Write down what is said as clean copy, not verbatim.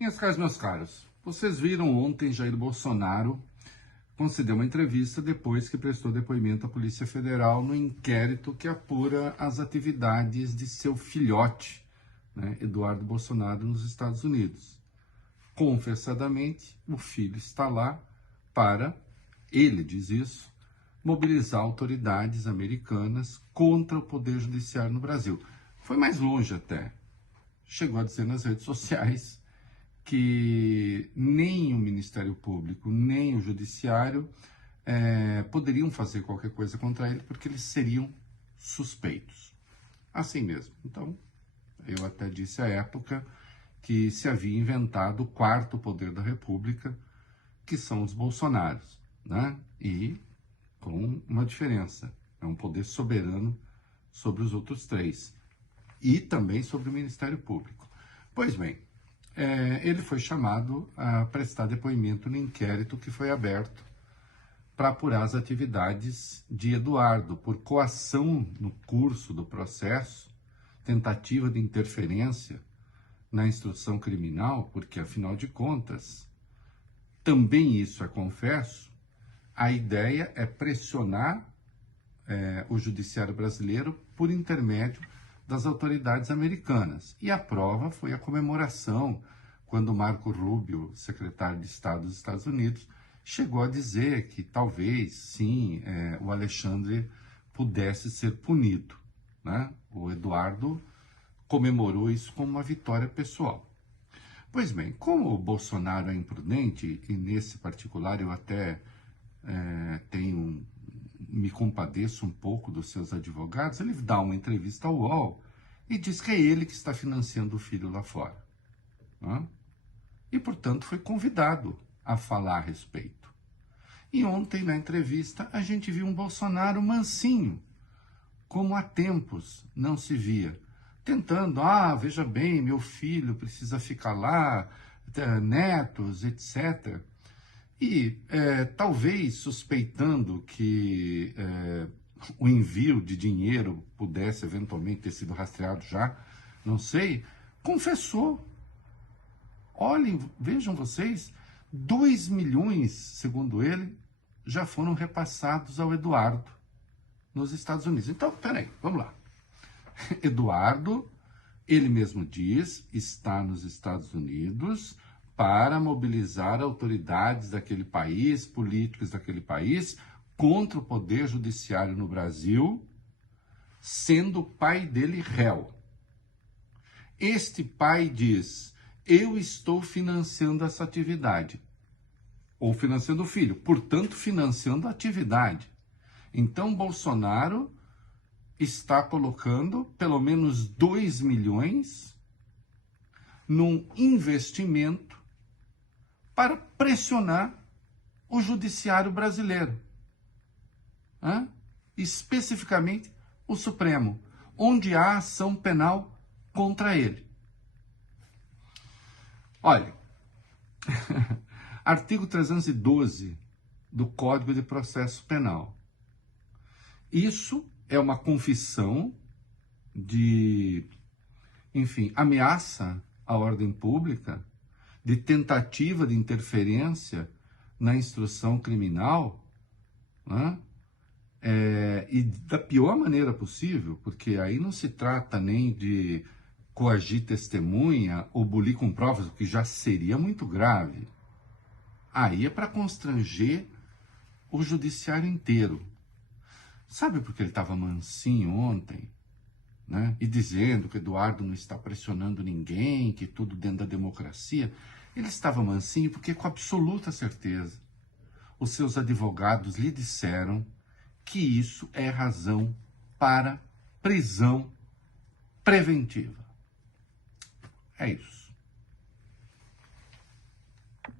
Minhas caras, meus caros, vocês viram ontem Jair Bolsonaro concedeu uma entrevista depois que prestou depoimento à Polícia Federal no inquérito que apura as atividades de seu filhote, né, Eduardo Bolsonaro, nos Estados Unidos. Confessadamente, o filho está lá para, ele diz isso, mobilizar autoridades americanas contra o Poder Judiciário no Brasil. Foi mais longe até. Chegou a dizer nas redes sociais que nem o Ministério Público, nem o Judiciário poderiam fazer qualquer coisa contra ele, porque eles seriam suspeitos. Assim mesmo. Então, eu até disse à época que se havia inventado o quarto poder da República, que são os Bolsonaros, né? E com uma diferença, é um poder soberano sobre os outros três, e também sobre o Ministério Público. Pois bem, ele foi chamado a prestar depoimento no inquérito que foi aberto para apurar as atividades de Eduardo por coação no curso do processo, tentativa de interferência na instrução criminal, porque, afinal de contas, também isso é confesso, a ideia é pressionar o judiciário brasileiro por intermédio das autoridades americanas. E a prova foi a comemoração, quando Marco Rubio, secretário de Estado dos Estados Unidos, chegou a dizer que talvez, sim, o Alexandre pudesse ser punido, né? O Eduardo comemorou isso como uma vitória pessoal. Pois bem, como o Bolsonaro é imprudente, e nesse particular eu até me compadeço um pouco dos seus advogados, ele dá uma entrevista ao UOL e diz que é ele que está financiando o filho lá fora, né? E, portanto, foi convidado a falar a respeito. E ontem, na entrevista, a gente viu um Bolsonaro mansinho, como há tempos não se via, tentando, veja bem, meu filho precisa ficar lá, netos, etc., e talvez suspeitando que o envio de dinheiro pudesse eventualmente ter sido rastreado já, não sei, confessou. Olhem, vejam vocês, 2 milhões, segundo ele, já foram repassados ao Eduardo nos Estados Unidos. Então, peraí, vamos lá. Eduardo, ele mesmo diz, está nos Estados Unidos para mobilizar autoridades daquele país, políticos daquele país, contra o Poder Judiciário no Brasil, sendo o pai dele réu. Este pai diz, eu estou financiando essa atividade, ou financiando o filho, portanto, financiando a atividade. Então, Bolsonaro está colocando pelo menos 2 milhões num investimento para pressionar o judiciário brasileiro, especificamente o Supremo, onde há ação penal contra ele. Olha, artigo 312 do Código de Processo Penal. Isso é uma confissão de, ameaça à ordem pública, de tentativa de interferência na instrução criminal, né? E da pior maneira possível, porque aí não se trata nem de coagir testemunha ou bulir com provas, o que já seria muito grave. Aí é para constranger o judiciário inteiro. Sabe por que ele estava mansinho ontem? Né? E dizendo que Eduardo não está pressionando ninguém, que tudo dentro da democracia. Ele estava mansinho porque, com absoluta certeza, os seus advogados lhe disseram que isso é razão para prisão preventiva. É isso.